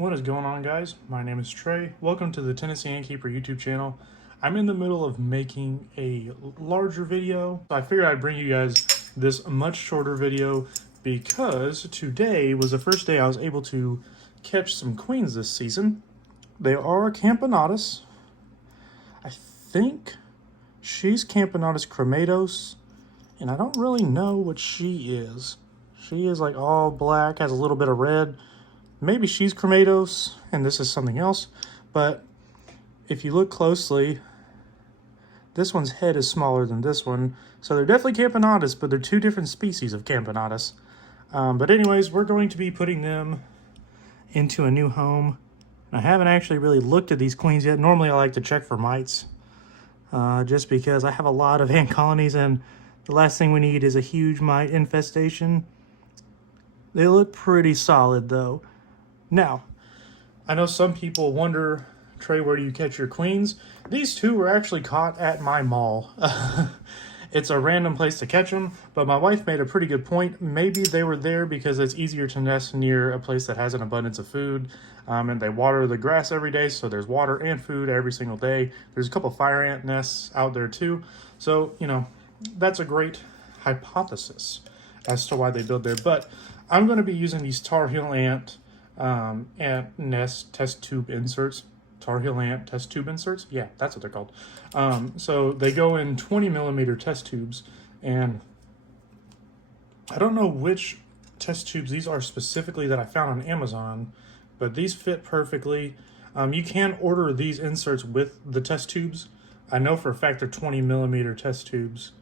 What is going on, guys? My name is Trey. Welcome to the Tennessee Antkeeper YouTube channel. I'm in the middle of making a larger video, so I figured I'd bring you guys this much shorter video because today was the first day I was able to catch some queens this season. They are Camponotus. I think she's Camponotus chromatos, and I don't really know what she is. She is like all black, has a little bit of red. Maybe she's chromatos and this is something else, but if you look closely, this one's head is smaller than this one, so they're definitely Camponotus, but they're two different species of Camponotus. But anyways, we're going to be putting them into a new home. I haven't actually really looked at these queens yet. Normally I like to check for mites, just because I have a lot of ant colonies and the last thing we need is a huge mite infestation. They look pretty solid though. Now, I know some people wonder, Trey, where do you catch your queens? These two were actually caught at my mall. It's a random place to catch them, but my wife made a pretty good point. Maybe they were there because it's easier to nest near a place that has an abundance of food, and they water the grass every day, so there's water and food every single day. There's a couple fire ant nests out there too, so, you know, that's a great hypothesis as to why they build there. But I'm going to be using these Tar Heel ant nest test tube inserts. Tar Heel ant test tube inserts, yeah, that's what they're called. So they go in 20 millimeter test tubes, and I don't know which test tubes these are specifically that I found on Amazon, but these fit perfectly. You can order these inserts with the test tubes. I know for a fact they're 20 millimeter test tubes.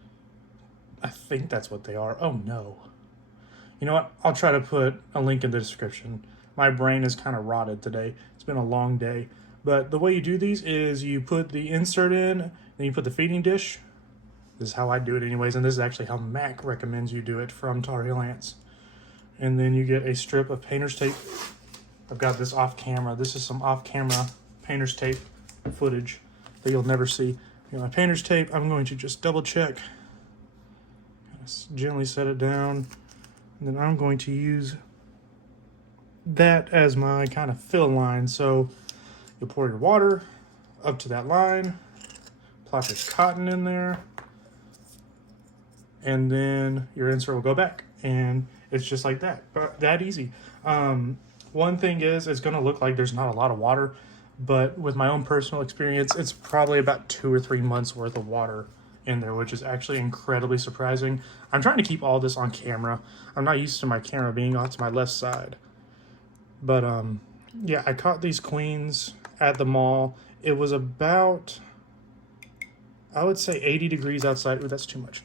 I think that's what they are. Oh no. You know what? I'll try to put a link in the description. My brain is kind of rotted today. It's been a long day. But the way you do these is you put the insert in, then you put the feeding dish. This is how I do it anyways, and this is actually how Mac recommends you do it from Tar Heel ants. And then you get a strip of painter's tape. I've got this off camera. This is some off camera painter's tape footage that you'll never see. You know, my painter's tape, I'm going to just double check. Gently set it down. And then I'm going to use that as my kind of fill line. So you'll pour your water up to that line, plop your cotton in there, and then your insert will go back. And it's just like that, but that easy. One thing is, it's gonna look like there's not a lot of water, but with my own personal experience, it's probably about 2 or 3 months worth of water in there, which is actually incredibly surprising. I'm trying to keep all this on camera. I'm not used to my camera being off to my left side. But yeah, I caught these queens at the mall. It was about, I would say 80 degrees outside. Ooh, that's too much.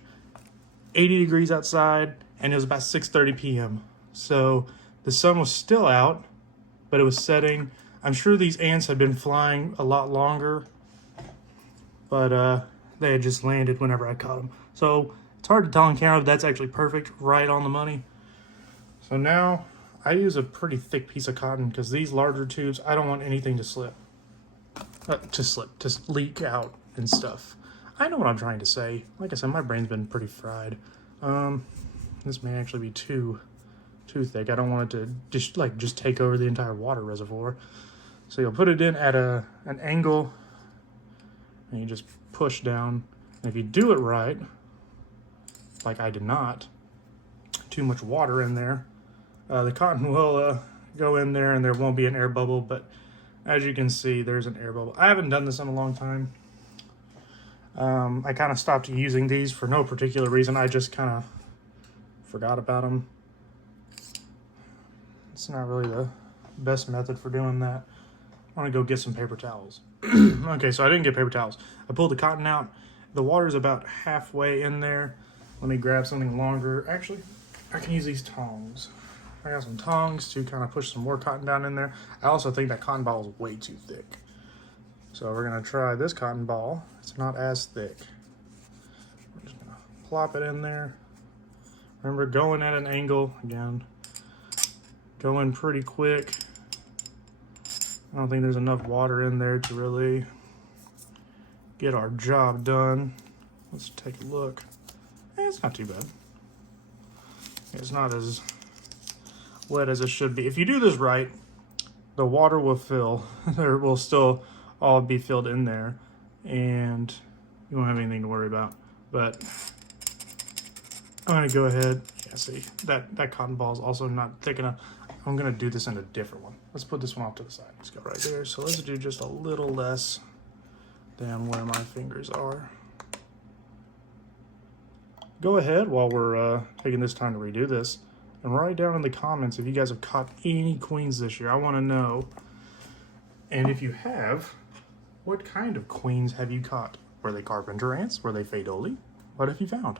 80 degrees outside, and it was about 6:30 p.m. So the sun was still out, but it was setting. I'm sure these ants had been flying a lot longer, but they had just landed whenever I caught them. So it's hard to tell on camera, but that's actually perfect, right on the money. So now I use a pretty thick piece of cotton because these larger tubes, I don't want anything to slip. To leak out and stuff. I know what I'm trying to say. Like I said, my brain's been pretty fried. This may actually be too thick. I don't want it to just take over the entire water reservoir. So you'll put it in at an angle, and you just push down. And if you do it right, like I did not, too much water in there, the cotton will go in there and there won't be an air bubble, but as you can see, there's an air bubble. I haven't done this in a long time. I kind of stopped using these for no particular reason. I just kind of forgot about them. It's not really the best method for doing that. I want to go get some paper towels. Okay, so I didn't get paper towels. I pulled the cotton out. The water's about halfway in there. Let me grab something longer. Actually, I can use these tongs. I got some tongs to kind of push some more cotton down in there. I also think that cotton ball is way too thick. So we're gonna try this cotton ball. It's not as thick. I'm just gonna plop it in there. Remember, going at an angle, again, going pretty quick. I don't think there's enough water in there to really get our job done. Let's take a look. It's not too bad. It's not as wet as it should be. If you do this right, the water will fill. There will still all be filled in there, and you won't have anything to worry about. But I'm gonna go ahead. Yeah, see that cotton ball is also not thick enough. I'm gonna do this in a different one. Let's put this one off to the side. Let's go right there. So let's do just a little less than where my fingers are. Go ahead while we're taking this time to redo this, and write down in the comments if you guys have caught any queens this year. I want to know. And if you have, what kind of queens have you caught? Were they carpenter ants? Were they Phaedoli? What have you found?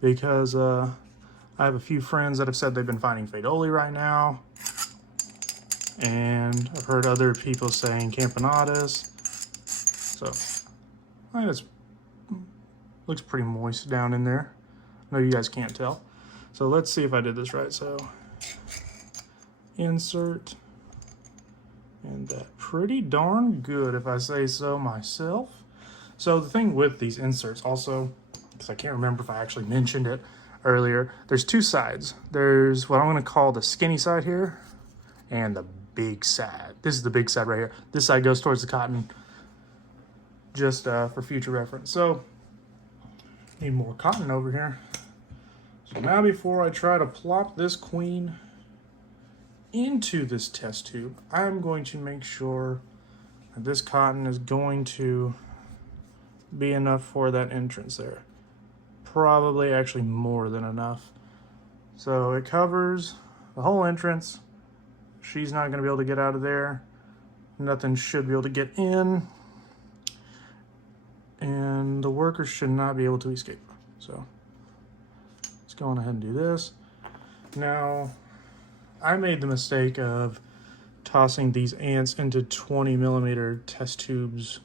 Because I have a few friends that have said they've been finding Phaedoli right now. And I've heard other people saying Camponotus. So, I think it looks pretty moist down in there. I know you guys can't tell. So let's see if I did this right. So, insert. And that pretty darn good, if I say so myself. So the thing with these inserts also, because I can't remember if I actually mentioned it earlier, there's two sides. There's what I'm going to call the skinny side here and the big side. This is the big side right here. This side goes towards the cotton, just for future reference. So need more cotton over here. So now before I try to plop this queen into this test tube, I'm going to make sure that this cotton is going to be enough for that entrance there. Probably actually more than enough. So it covers the whole entrance. She's not going to be able to get out of there. Nothing should be able to get in. And the workers should not be able to escape. So let's go on ahead and do this. Now, I made the mistake of tossing these ants into 20mm test tubes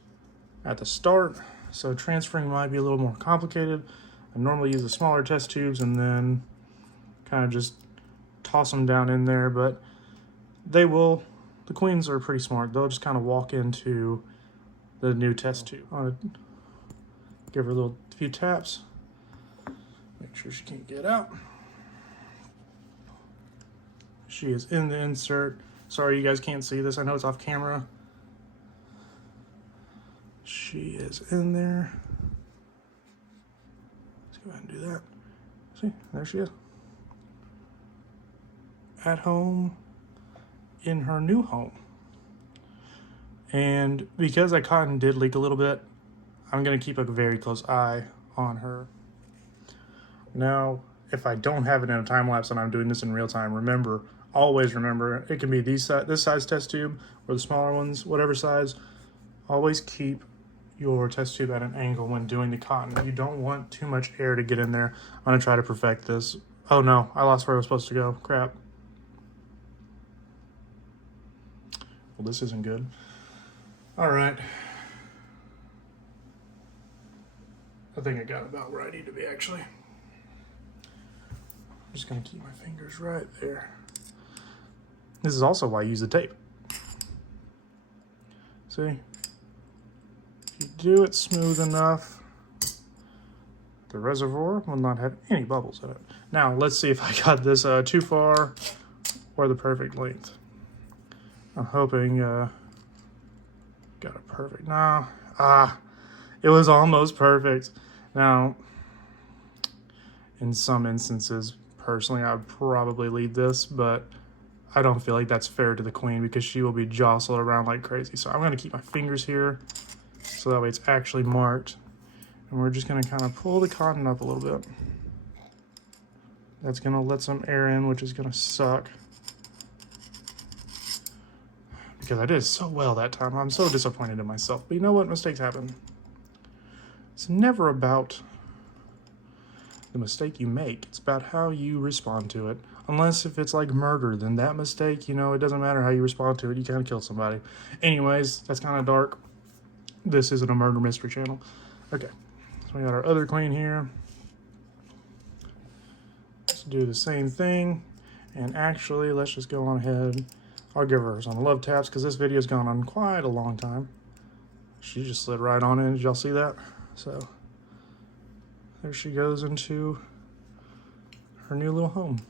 at the start. So transferring might be a little more complicated. I normally use the smaller test tubes and then kind of just toss them down in there, but they will, the queens are pretty smart. They'll just kind of walk into the new test tube. I'll give her a few taps. Make sure she can't get out. She is in the insert. Sorry you guys can't see this. I know it's off camera. She is in there. Let's go ahead and do that. See, there she is. At home in her new home. And because that cotton did leak a little bit, I'm going to keep a very close eye on her. Now, if I don't have it in a time lapse and I'm doing this in real time, remember, always remember, it can be this size test tube or the smaller ones, whatever size. Always keep your test tube at an angle when doing the cotton. You don't want too much air to get in there. I'm going to try to perfect this. Oh no, I lost where I was supposed to go. Crap. Well, this isn't good. All right. I think I got about where I need to be, actually. I'm just going to keep my fingers right there. This is also why I use the tape. See? If you do it smooth enough, the reservoir will not have any bubbles in it. Now, let's see if I got this too far or the perfect length. I'm hoping got a perfect. No. It was almost perfect. Now, in some instances, personally, I would probably leave this, but I don't feel like that's fair to the queen because she will be jostled around like crazy. So I'm going to keep my fingers here so that way it's actually marked. And we're just going to kind of pull the cotton up a little bit. That's going to let some air in, which is going to suck. Because I did so well that time. I'm so disappointed in myself. But you know what? Mistakes happen. It's never about the mistake you make. It's about how you respond to it. Unless if it's like murder, then that mistake, you know, it doesn't matter how you respond to it. You kind of killed somebody. Anyways, that's kind of dark. This isn't a murder mystery channel. Okay, so we got our other queen here. Let's do the same thing. And actually, let's just go on ahead. I'll give her some love taps because this video's gone on quite a long time. She just slid right on in. Did y'all see that? So there she goes into her new little home.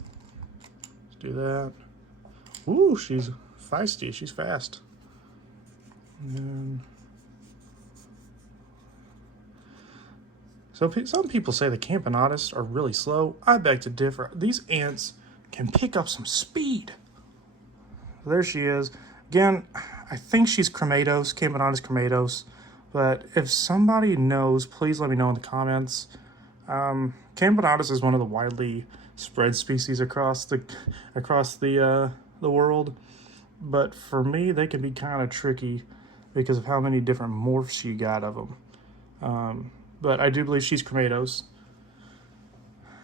Let's do that. Ooh, she's feisty. She's fast. And then... So some people say the Camponotus are really slow. I beg to differ. These ants can pick up some speed. There she is. Again, I think she's Chromatos, Camponotus chromatos. But if somebody knows, please let me know in the comments. Camponotus is one of the widely spread species across the world. But for me, they can be kind of tricky because of how many different morphs you got of them. But I do believe she's Chromatos,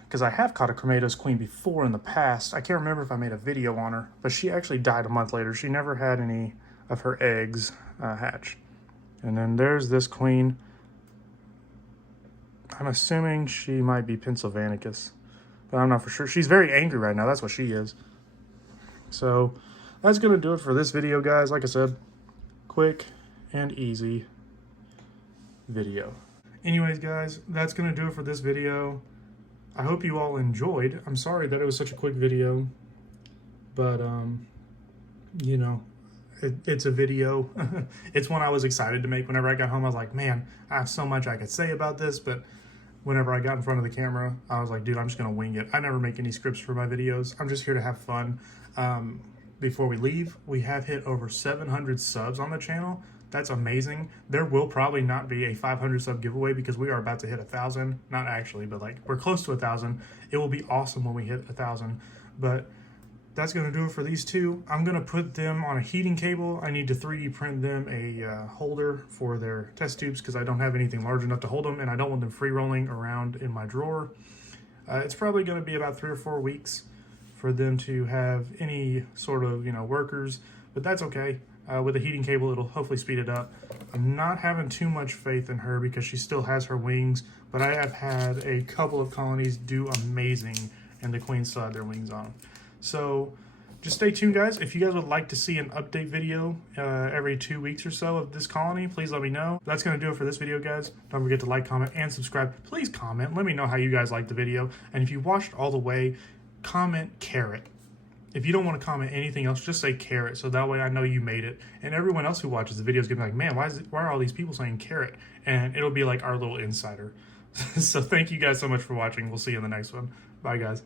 because I have caught a Chromatos queen before in the past. I can't remember if I made a video on her, but she actually died a month later. She never had any of her eggs hatch. And then there's this queen. I'm assuming she might be Pennsylvanicus, but I'm not for sure. She's very angry right now. That's what she is. So that's going to do it for this video, guys. Like I said, quick and easy video. Anyways, guys, that's going to do it for this video. I hope you all enjoyed. I'm sorry that it was such a quick video, but, you know, it's a video. It's one I was excited to make. Whenever I got home, I was like, man, I have so much I could say about this, but whenever I got in front of the camera, I was like, dude, I'm just going to wing it. I never make any scripts for my videos. I'm just here to have fun. Before we leave, we have hit over 700 subs on the channel. That's amazing. There will probably not be a 500 sub giveaway because we are about to hit 1,000. Not actually, but like we're close to 1,000. It will be awesome when we hit 1,000. But that's going to do it for these two. I'm going to put them on a heating cable. I need to 3D print them a holder for their test tubes because I don't have anything large enough to hold them, and I don't want them free rolling around in my drawer. It's probably going to be about 3 or 4 weeks for them to have any sort of, you know, workers, but that's okay. With a heating cable, it'll hopefully speed it up. I'm not having too much faith in her because she still has her wings, but I have had a couple of colonies do amazing, and the queens still have their wings on. So just stay tuned, guys. If you guys would like to see an update video every 2 weeks or so of this colony, please let me know. That's going to do it for this video, guys. Don't forget to like, comment, and subscribe. Please comment. Let me know how you guys liked the video. And if you watched all the way, comment carrot. If you don't want to comment anything else, just say carrot, so that way I know you made it. And everyone else who watches the video is going to be like, man, why are all these people saying carrot? And it'll be like our little insider. So thank you guys so much for watching. We'll see you in the next one. Bye, guys.